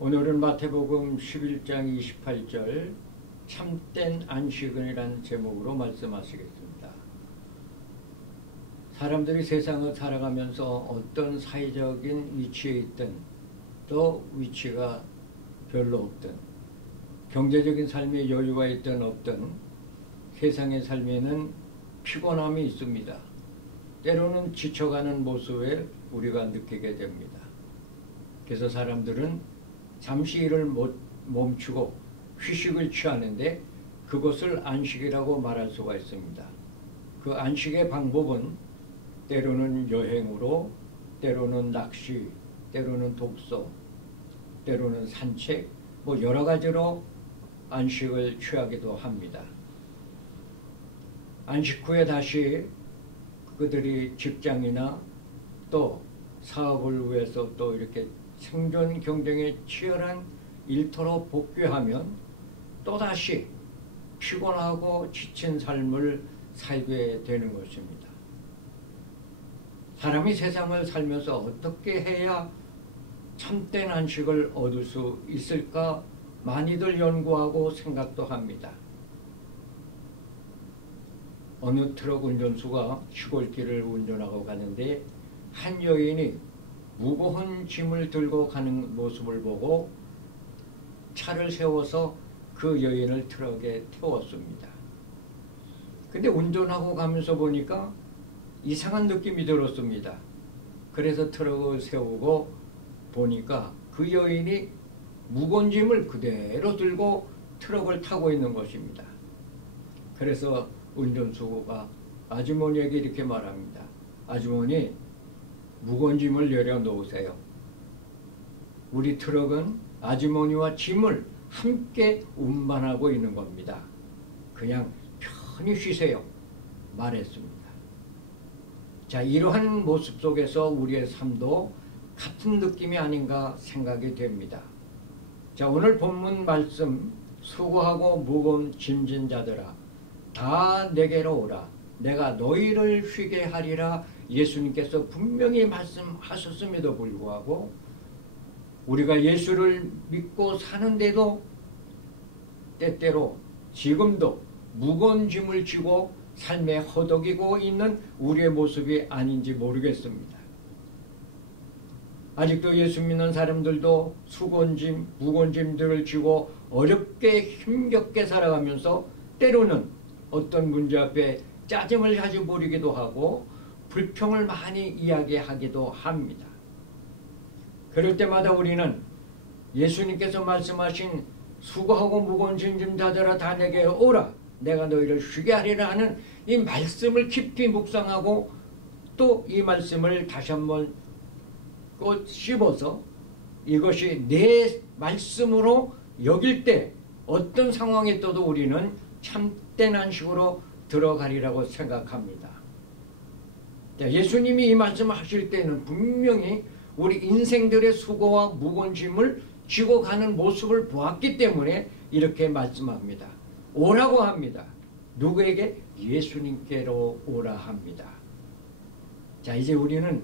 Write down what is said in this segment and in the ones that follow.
오늘은 마태복음 11장 28절 참된 안식은이라는 제목으로 말씀하시겠습니다. 사람들이 세상을 살아가면서 어떤 사회적인 위치에 있든 또 위치가 별로 없든 경제적인 삶에 여유가 있든 없든 세상의 삶에는 피곤함이 있습니다. 때로는 지쳐가는 모습에 우리가 느끼게 됩니다. 그래서 사람들은 잠시 일을 멈추고 휴식을 취하는데 그것을 안식이라고 말할 수가 있습니다. 그 안식의 방법은 때로는 여행으로, 때로는 낚시, 때로는 독서, 때로는 산책, 여러 가지로 안식을 취하기도 합니다. 안식 후에 다시 그들이 직장이나 또 사업을 위해서 또 이렇게 생존 경쟁에 치열한 일터로 복귀하면 또다시 피곤하고 지친 삶을 살게 되는 것입니다. 사람이 세상을 살면서 어떻게 해야 참된 안식을 얻을 수 있을까 많이들 연구하고 생각도 합니다. 어느 트럭 운전수가 시골길을 운전하고 가는데 한 여인이 무거운 짐을 들고 가는 모습을 보고 차를 세워서 그 여인을 트럭에 태웠습니다. 근데 운전하고 가면서 보니까 이상한 느낌이 들었습니다. 그래서 트럭을 세우고 보니까 그 여인이 무거운 짐을 그대로 들고 트럭을 타고 있는 것입니다. 그래서 운전수가 아주머니에게 이렇게 말합니다. 아주머니, 무거운 짐을 내려놓으세요. 우리 트럭은 아주머니와 짐을 함께 운반하고 있는 겁니다. 그냥 편히 쉬세요. 말했습니다. 자, 이러한 모습 속에서 우리의 삶도 같은 느낌이 아닌가 생각이 됩니다. 자, 오늘 본문 말씀, 수고하고 무거운 짐진 자들아 다 내게로 오라. 내가 너희를 쉬게 하리라. 예수님께서 분명히 말씀하셨음에도 불구하고 우리가 예수를 믿고 사는데도 때때로 지금도 무거운 짐을 지고 삶에 허덕이고 있는 우리의 모습이 아닌지 모르겠습니다. 아직도 예수 믿는 사람들도 수고한 짐, 무거운 짐들을 지고 어렵게 힘겹게 살아가면서 때로는 어떤 문제 앞에 짜증을 자주 부리기도 하고 불평을 많이 이야기하기도 합니다. 그럴 때마다 우리는 예수님께서 말씀하신 수고하고 무거운 짐진 자들아 다 내게 오라. 내가 너희를 쉬게 하리라 하는 이 말씀을 깊이 묵상하고 또 이 말씀을 다시 한번 씹어서 이것이 내 말씀으로 여길 때 어떤 상황에 떠도 우리는 참된 안식으로 들어가리라고 생각합니다. 예수님이 이 말씀을 하실 때는 분명히 우리 인생들의 수고와 무거운 짐을 지고 가는 모습을 보았기 때문에 이렇게 말씀합니다. 오라고 합니다. 누구에게? 예수님께로 오라 합니다. 자, 이제 우리는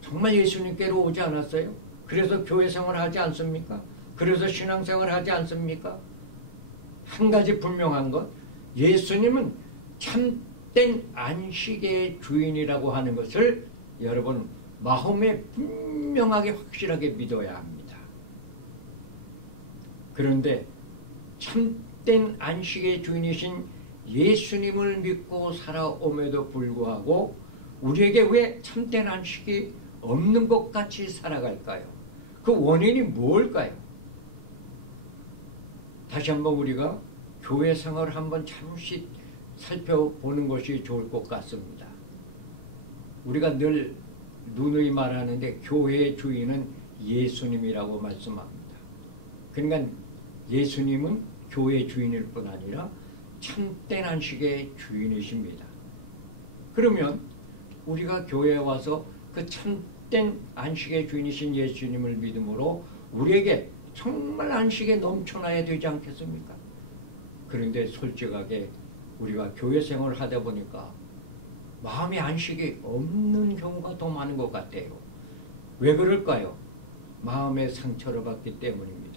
정말 예수님께로 오지 않았어요? 그래서 교회 생활을 하지 않습니까? 그래서 신앙생활을 하지 않습니까? 한 가지 분명한 것, 예수님은 참된 안식의 주인이라고 하는 것을 여러분 마음에 분명하게 확실하게 믿어야 합니다. 그런데 참된 안식의 주인이신 예수님을 믿고 살아옴에도 불구하고 우리에게 왜 참된 안식이 없는 것 같이 살아갈까요? 그 원인이 뭘까요? 다시 한번 우리가 교회 생활을 한번 잠시 살펴보는 것이 좋을 것 같습니다. 우리가 늘 누누이 말하는데 교회의 주인은 예수님이라고 말씀합니다. 그러니까 예수님은 교회의 주인일 뿐 아니라 참된 안식의 주인이십니다. 그러면 우리가 교회에 와서 그 참된 안식의 주인이신 예수님을 믿음으로 우리에게 정말 안식에 넘쳐나야 되지 않겠습니까? 그런데 솔직하게 우리가 교회 생활을 하다 보니까 마음의 안식이 없는 경우가 더 많은 것 같아요. 왜 그럴까요? 마음의 상처를 받기 때문입니다.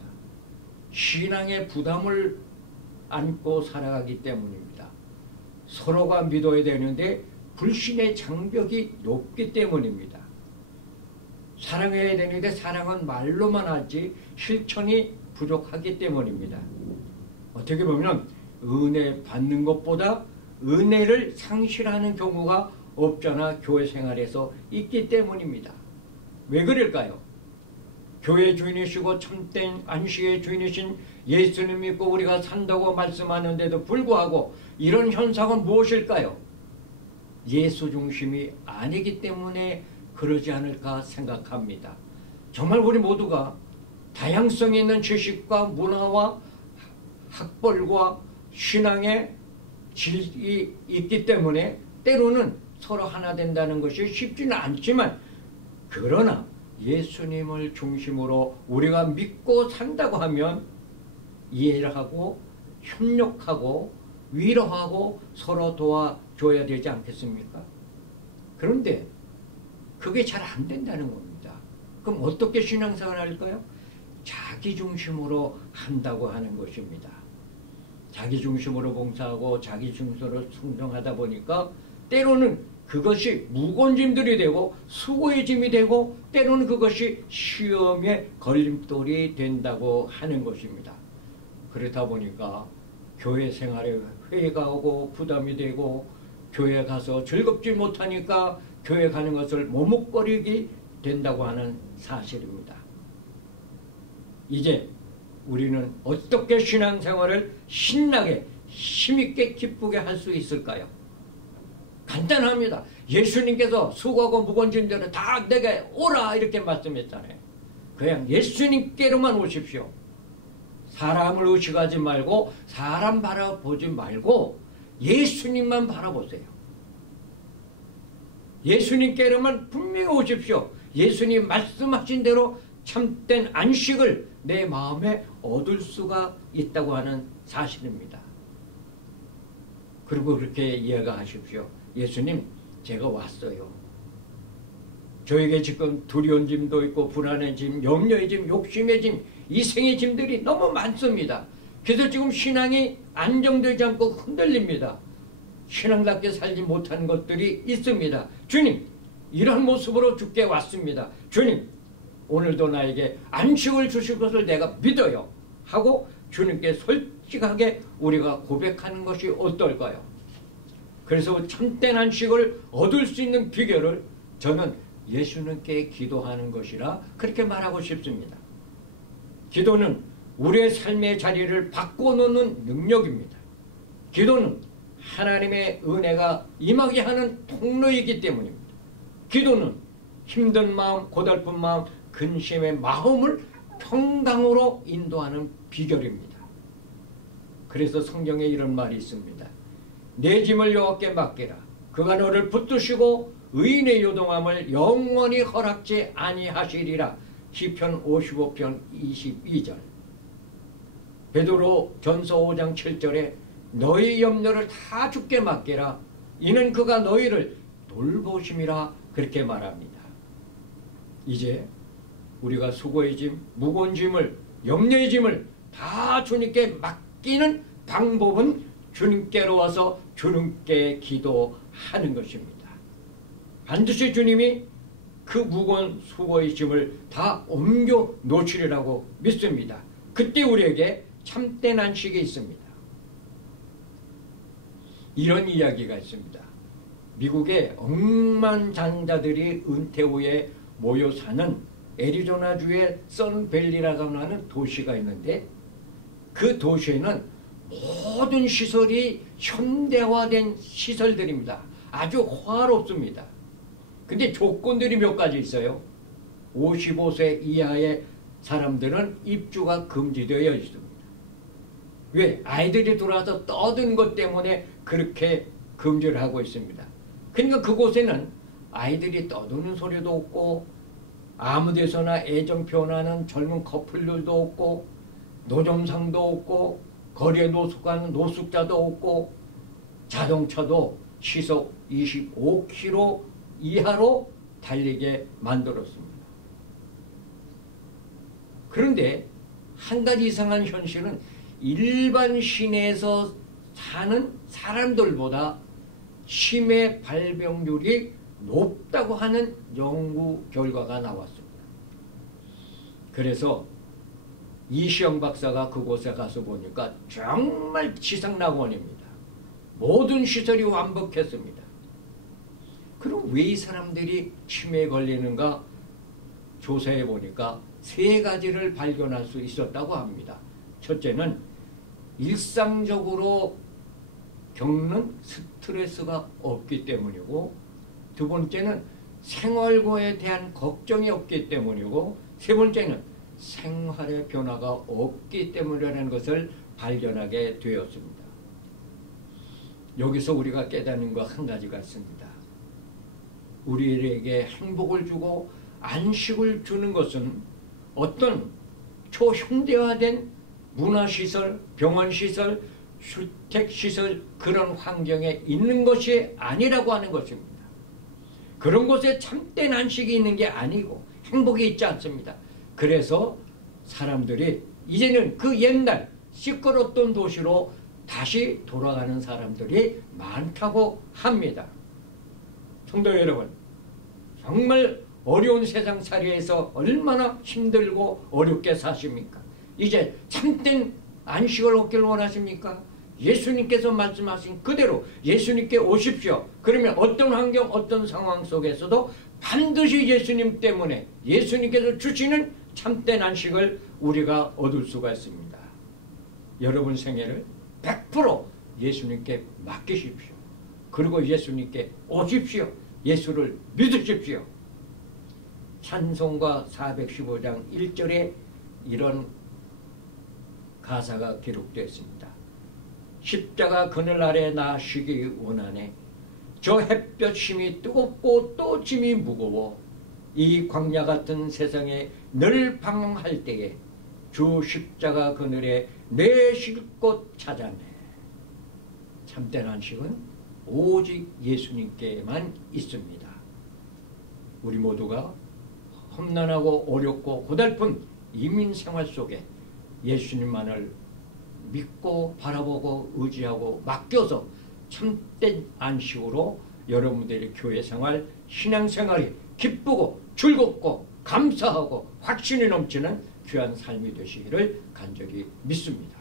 신앙의 부담을 안고 살아가기 때문입니다. 서로가 믿어야 되는데 불신의 장벽이 높기 때문입니다. 사랑해야 되는데 사랑은 말로만 하지 실천이 부족하기 때문입니다. 어떻게 보면 은혜 받는 것보다 은혜를 상실하는 경우가 없잖아 교회 생활에서 있기 때문입니다. 왜 그럴까요? 교회 주인이시고 참된 안식의 주인이신 예수님 믿고 우리가 산다고 말씀하는데도 불구하고 이런 현상은 무엇일까요? 예수 중심이 아니기 때문에 그러지 않을까 생각합니다. 정말 우리 모두가 다양성 있는 지식과 문화와 학벌과 신앙의 질이 있기 때문에 때로는 서로 하나 된다는 것이 쉽지는 않지만, 그러나 예수님을 중심으로 우리가 믿고 산다고 하면 이해를 하고 협력하고 위로하고 서로 도와줘야 되지 않겠습니까? 그런데 그게 잘 안 된다는 겁니다. 그럼 어떻게 신앙생활을 할까요? 자기 중심으로 한다고 하는 것입니다. 자기 중심으로 봉사하고 자기 중심으로 순종하다 보니까 때로는 그것이 무거운짐들이 되고 수고의 짐이 되고 때로는 그것이 시험의 걸림돌이 된다고 하는 것입니다. 그렇다 보니까 교회 생활에 회의가 오고 부담이 되고 교회 가서 즐겁지 못하니까 교회 가는 것을 머뭇거리게 된다고 하는 사실입니다. 이제 우리는 어떻게 신앙생활을 신나게 힘있게 기쁘게 할 수 있을까요? 간단합니다. 예수님께서 수고하고 무거운 짐들을 다 내게 오라 이렇게 말씀했잖아요. 그냥 예수님께로만 오십시오. 사람을 의식하지 말고 사람 바라보지 말고 예수님만 바라보세요. 예수님께로만 분명히 오십시오. 예수님 말씀하신 대로 참된 안식을 내 마음에 얻을 수가 있다고 하는 사실입니다. 그리고 그렇게 이해하십시오. 예수님, 제가 왔어요. 저에게 지금 두려운 짐도 있고 불안의 짐, 염려의 짐, 욕심의 짐, 이생의 짐들이 너무 많습니다. 그래서 지금 신앙이 안정되지 않고 흔들립니다. 신앙답게 살지 못한 것들이 있습니다. 주님, 이런 모습으로 주께 왔습니다. 주님, 오늘도 나에게 안식을 주실 것을 내가 믿어요 하고 주님께 솔직하게 우리가 고백하는 것이 어떨까요? 그래서 참된 안식을 얻을 수 있는 비결을 저는 예수님께 기도하는 것이라 그렇게 말하고 싶습니다. 기도는 우리의 삶의 자리를 바꿔놓는 능력입니다. 기도는 하나님의 은혜가 임하게 하는 통로이기 때문입니다. 기도는 힘든 마음, 고달픈 마음, 근심의 마음을 평강으로 인도하는 비결입니다. 그래서 성경에 이런 말이 있습니다. 내 짐을 여호와께 맡기라. 그가 너를 붙드시고 의인의 요동함을 영원히 허락지 아니하시리라. 시편 55편 22절. 베드로 전서 5장 7절에 너희 염려를 다 주께 맡기라. 이는 그가 너희를 돌보심이라 그렇게 말합니다. 이제 우리가 수고의 짐, 무거운 짐을, 염려의 짐을 다 주님께 맡기는 방법은 주님께로 와서 주님께 기도하는 것입니다. 반드시 주님이 그 무거운 수고의 짐을 다 옮겨 놓으리라고 믿습니다. 그때 우리에게 참된 안식이 있습니다. 이런 이야기가 있습니다. 미국의 억만장자들이 은퇴 후에 모여 사는 애리조나주의 선밸리라고 하는 도시가 있는데, 그 도시에는 모든 시설이 현대화된 시설들입니다. 아주 화롭습니다. 근데 조건들이 몇 가지 있어요. 55세 이하의 사람들은 입주가 금지되어 있습니다. 왜? 아이들이 들어와서 떠든 것 때문에 그렇게 금지를 하고 있습니다. 그러니까 그곳에는 아이들이 떠드는 소리도 없고 아무 데서나 애정 표현하는 젊은 커플들도 없고 노점상도 없고 거리에 노숙하는 노숙자도 없고 자동차도 시속 25km 이하로 달리게 만들었습니다. 그런데 한 가지 이상한 현실은 일반 시내에서 사는 사람들보다 치매 발병률이 높다고 하는 연구 결과가 나왔습니다. 그래서 이시영 박사가 그곳에 가서 보니까 정말 지상낙원입니다. 모든 시설이 완벽했습니다. 그럼 왜 이 사람들이 치매에 걸리는가 조사해 보니까 세 가지를 발견할 수 있었다고 합니다. 첫째는 일상적으로 겪는 스트레스가 없기 때문이고, 두 번째는 생활고에 대한 걱정이 없기 때문이고, 세 번째는 생활의 변화가 없기 때문이라는 것을 발견하게 되었습니다. 여기서 우리가 깨닫는 것 한 가지가 있습니다. 우리에게 행복을 주고 안식을 주는 것은 어떤 초현대화된 문화시설, 병원시설, 주택시설 그런 환경에 있는 것이 아니라고 하는 것입니다. 그런 곳에 참된 안식이 있는 게 아니고 행복이 있지 않습니다. 그래서 사람들이 이제는 그 옛날 시끄럽던 도시로 다시 돌아가는 사람들이 많다고 합니다. 성도 여러분, 정말 어려운 세상살이에서 얼마나 힘들고 어렵게 사십니까? 이제 참된 안식을 얻기를 원하십니까? 예수님께서 말씀하신 그대로 예수님께 오십시오. 그러면 어떤 환경, 어떤 상황 속에서도 반드시 예수님 때문에 예수님께서 주시는 참된 안식을 우리가 얻을 수가 있습니다. 여러분 생애를 100% 예수님께 맡기십시오. 그리고 예수님께 오십시오. 예수를 믿으십시오. 찬송가 415장 1절에 이런 가사가 기록되어 있습니다. 십자가 그늘 아래 나 쉬기 원하네. 저 햇볕 힘이 뜨겁고 또 짐이 무거워. 이 광야 같은 세상에 늘 방황할 때에 주 십자가 그늘에 내 쉴 곳 찾아내. 참된 안식은 오직 예수님께만 있습니다. 우리 모두가 험난하고 어렵고 고달픈 이민 생활 속에 예수님만을 믿고 바라보고 의지하고 맡겨서 참된 안식으로 여러분들의 교회 생활, 신앙 생활이 기쁘고 즐겁고 감사하고 확신이 넘치는 귀한 삶이 되시기를 간절히 믿습니다.